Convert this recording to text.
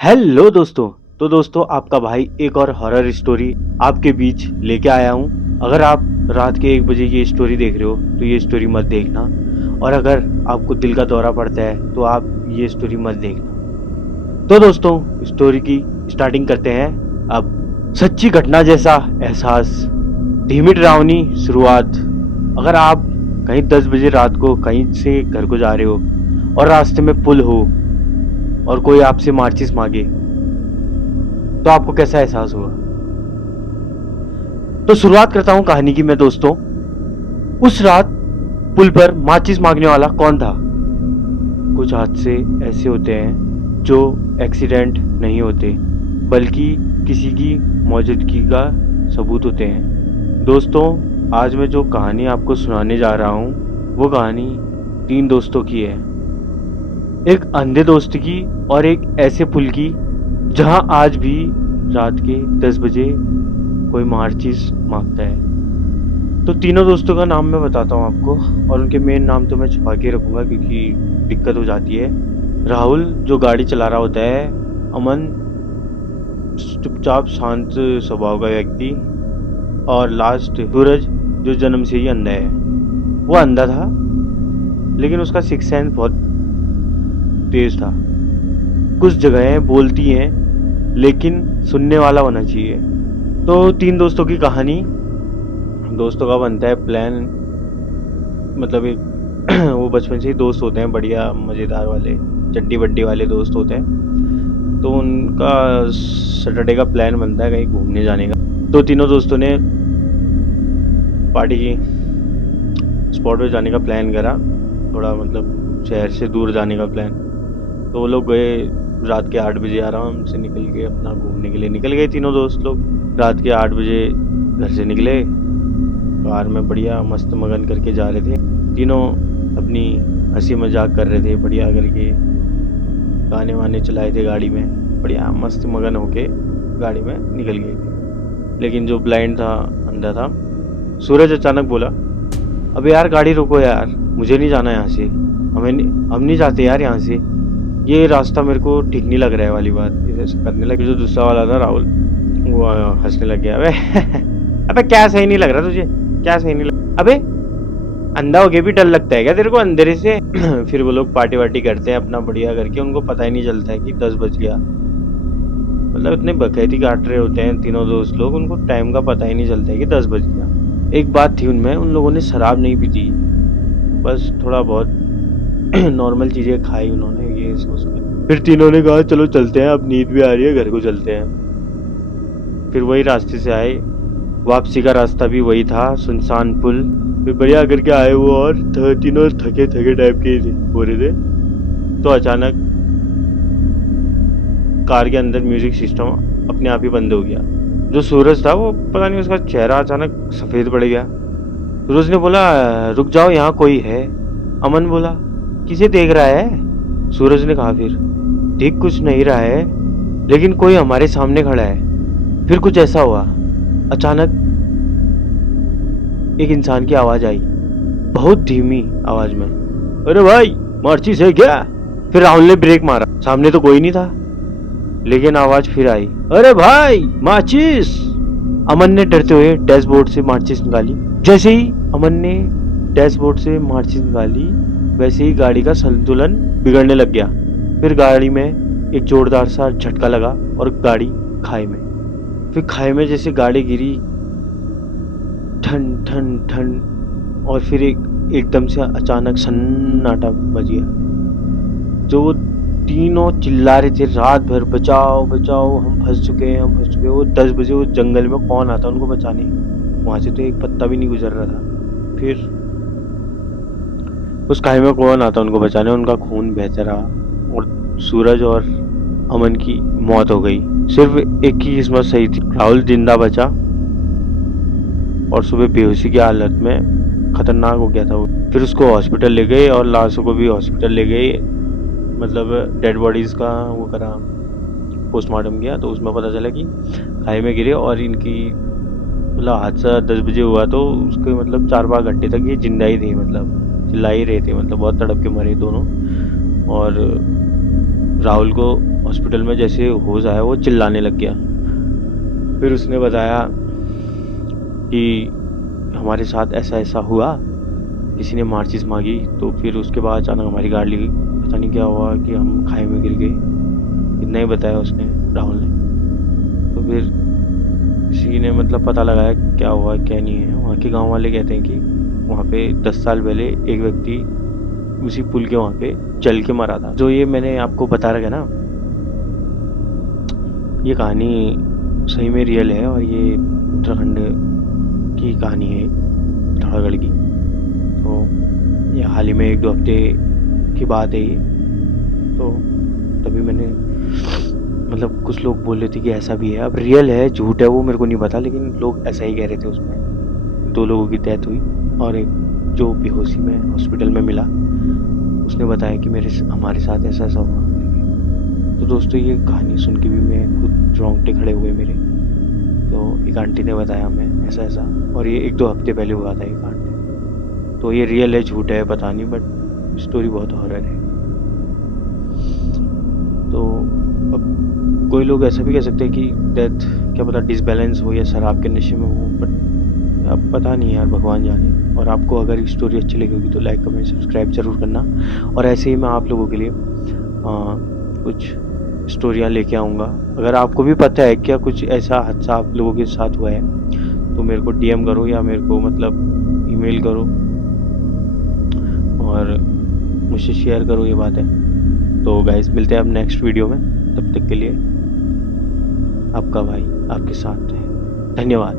Hello दोस्तों। तो दोस्तों आपका भाई एक और हॉरर स्टोरी आपके बीच लेके आया हूँ। अगर आप रात के 1 बजे ये स्टोरी देख रहे हो तो ये स्टोरी मत देखना, और अगर आपको दिल का दौरा पड़ता है तो आप ये स्टोरी मत देखना। तो दोस्तों स्टोरी की स्टार्टिंग करते हैं। अब सच्ची घटना जैसा एहसास, धीमी डरावनी शुरुआत। अगर आप कहीं 10 बजे रात को कहीं से घर को जा रहे हो और रास्ते में पुल हो और कोई आपसे माचिस मांगे तो आपको कैसा एहसास होगा। तो शुरुआत करता हूं कहानी की मैं दोस्तों। उस रात पुल पर माचिस मांगने वाला कौन था। कुछ हादसे ऐसे होते हैं जो एक्सीडेंट नहीं होते बल्कि किसी की मौजूदगी का सबूत होते हैं। दोस्तों आज मैं जो कहानी आपको सुनाने जा रहा हूं वो कहानी 3 दोस्तों की है। एक अंधे दोस्त की और एक ऐसे पुल की जहां आज भी रात के 10 बजे कोई माचिस मांगता है। तो तीनों दोस्तों का नाम मैं बताता हूं आपको, और उनके मेन नाम तो मैं छुपा के रखूंगा क्योंकि दिक्कत हो जाती है। राहुल जो गाड़ी चला रहा होता है, अमन चुपचाप शांत स्वभाव का व्यक्ति, और लास्ट सूरज जो जन्म से ही अंधा है। वो अंधा था लेकिन उसका सिक्स सेंस बहुत तेज था। कुछ जगहें बोलती हैं लेकिन सुनने वाला होना चाहिए। तो 3 दोस्तों की कहानी। दोस्तों का बनता है प्लान, मतलब एक वो बचपन से ही दोस्त होते हैं, बढ़िया मज़ेदार वाले चड्डी बड्डी वाले दोस्त होते हैं। तो उनका सैटरडे का प्लान बनता है कहीं घूमने जाने का। तो तीनों दोस्तों ने पार्टी की स्पॉट पे जाने का प्लान करा, थोड़ा मतलब शहर से दूर जाने का प्लान। तो वो लोग गए रात के 8 बजे आराम से निकल के अपना घूमने के लिए निकल गए। तीनों दोस्त लोग रात के 8 बजे घर से निकले, कार में बढ़िया मस्त मगन करके जा रहे थे। तीनों अपनी हंसी मजाक कर रहे थे बढ़िया करके, गाने वाने चलाए थे गाड़ी में, बढ़िया मस्त मगन होके गाड़ी में निकल गए थे। लेकिन जो ब्लाइंड था, अंधा था, सूरज अचानक बोला, अबे यार गाड़ी रोको यार, मुझे नहीं जाना यहाँ से, हम नहीं जाते यार यहाँ से, ये रास्ता मेरे को ठीक नहीं लग रहा है वाली बात ऐसे करने लगे। जो दूसरा वाला था राहुल, वो हंसने लग गया। अबे अबे क्या सही नहीं लग रहा तुझे, क्या सही नहीं लग, अबे अंधा होके भी डर लगता है क्या तेरे को अंधेरे से। फिर वो लोग पार्टी वार्टी करते हैं अपना बढ़िया करके, उनको पता ही नहीं चलता है कि 10 बज गया। मतलब इतने बखैती काट रहे होते हैं तीनों दोस्त लोग, उनको टाइम का पता ही नहीं चलता है कि 10 बज गया। एक बात थी उनमें, उन लोगों ने शराब नहीं पी थी, बस थोड़ा बहुत नॉर्मल चीजें खाई उन्होंने, ये सोच के। फिर तीनों ने कहा चलो चलते हैं, अब नींद भी आ रही है, घर को चलते हैं। फिर वही रास्ते से आए, वापसी का रास्ता भी वही था, सुनसान पुल। फिर बढ़िया करके आए वो, और तीनों थके थके टाइप के हो रहे थे। तो अचानक कार के अंदर म्यूजिक सिस्टम अपने आप ही बंद हो गया। जो सूरज था वो पता नहीं उसका चेहरा अचानक सफेद पड़ गया। सूरज ने बोला रुक जाओ यहाँ कोई है। अमन बोला किसे देख रहा है। सूरज ने कहा फिर देख कुछ नहीं रहा है लेकिन कोई हमारे सामने खड़ा है। फिर कुछ ऐसा हुआ, अचानक एक इंसान की आवाज आई, बहुत धीमी आवाज में, अरे भाई माचिस है क्या। फिर राहुल ने ब्रेक मारा, सामने तो कोई नहीं था लेकिन आवाज फिर आई, अरे भाई माचिस। अमन ने डरते हुए डैशबोर्ड से माचिस निकाली। जैसे ही अमन ने डैशबोर्ड से माचिस निकाली वैसे ही गाड़ी का संतुलन बिगड़ने लग गया। फिर गाड़ी में एक जोरदार सा झटका लगा और गाड़ी खाई में। फिर खाई में जैसे गाड़ी गिरी, ठन ठन ठन, और फिर एकदम से अचानक सन्नाटा बज गया। जो वो तीनों चिल्ला रहे थे रात भर, बचाओ बचाओ हम फंस चुके हैं, हम फंस चुके हैं। वो 10 बजे वो जंगल में कौन आता उनको बचाने, वहां से तो एक पत्ता भी नहीं गुजर रहा था। फिर उस खाई में कौन आता उनको बचाने, उनका खून बहता रहा और सूरज और अमन की मौत हो गई। सिर्फ एक की किस्मत सही थी, राहुल जिंदा बचा और सुबह बेहोशी की हालत में खतरनाक हो गया था वो। फिर उसको हॉस्पिटल ले गए और लाशों को भी हॉस्पिटल ले गए, मतलब डेड बॉडीज का वो करा, पोस्टमार्टम किया। तो उसमें पता चला कि खाई में गिरे और इनकी मतलब हादसा 10 बजे हुआ तो उसके मतलब 4-5 घंटे तक ये जिंदा ही थे, मतलब चिल्ला ही रहे थे, मतलब बहुत तड़प के मरे दोनों। और राहुल को हॉस्पिटल में जैसे होश आया वो चिल्लाने लग गया। फिर उसने बताया कि हमारे साथ ऐसा ऐसा हुआ, किसी ने माचिस मांगी, तो फिर उसके बाद अचानक हमारी गाड़ी लगी, पता नहीं क्या हुआ कि हम खाई में गिर गए। इतना ही बताया उसने, राहुल ने। तो फिर किसी ने मतलब पता लगाया कि क्या हुआ क्या नहीं है। वहाँ के गांव वाले कहते हैं कि वहाँ पे 10 साल पहले एक व्यक्ति उसी पुल के वहाँ पे जल के मरा था। जो ये मैंने आपको बता रखा ना, ये कहानी सही में रियल है और ये उत्तराखंड की कहानी है, पिथौरागढ़ की। तो ये हाल ही में 1-2 हफ्ते की बात है ये। तो तभी मैंने मतलब कुछ लोग बोल रहे थे कि ऐसा भी है। अब रियल है झूठ है वो मेरे को नहीं पता, लेकिन लोग ऐसा ही कह रहे थे। उसमें 2 लोगों की डेथ हुई और एक जो बेहोशी में हॉस्पिटल में मिला, उसने बताया कि हमारे साथ ऐसा ऐसा हुआ। तो दोस्तों ये कहानी सुन के भी मैं खुद रोंगटे खड़े हुए मेरे। तो एक आंटी ने बताया हमें ऐसा ऐसा, और ये 1-2 हफ्ते पहले हुआ था ये कांड। तो ये रियल है झूठ है पता नहीं, बट स्टोरी बहुत हॉरर है। तो अब कोई लोग ऐसा भी कह सकते हैं कि डेथ क्या पता डिसबैलेंस हो या शराब के नशे में हो, बट अब पता नहीं यार, भगवान जाने। और आपको अगर स्टोरी अच्छी लगी होगी तो लाइक कमेंट सब्सक्राइब जरूर करना। और ऐसे ही मैं आप लोगों के लिए कुछ स्टोरियाँ लेके आऊँगा। अगर आपको भी पता है क्या कुछ ऐसा हादसा आप लोगों के साथ हुआ है तो मेरे को DM करो या मेरे को मतलब ईमेल करो और मुझसे शेयर करो ये बात है। तो गाइस मिलते हैं अब नेक्स्ट वीडियो में, तब तक के लिए आपका भाई आपके साथ है। धन्यवाद।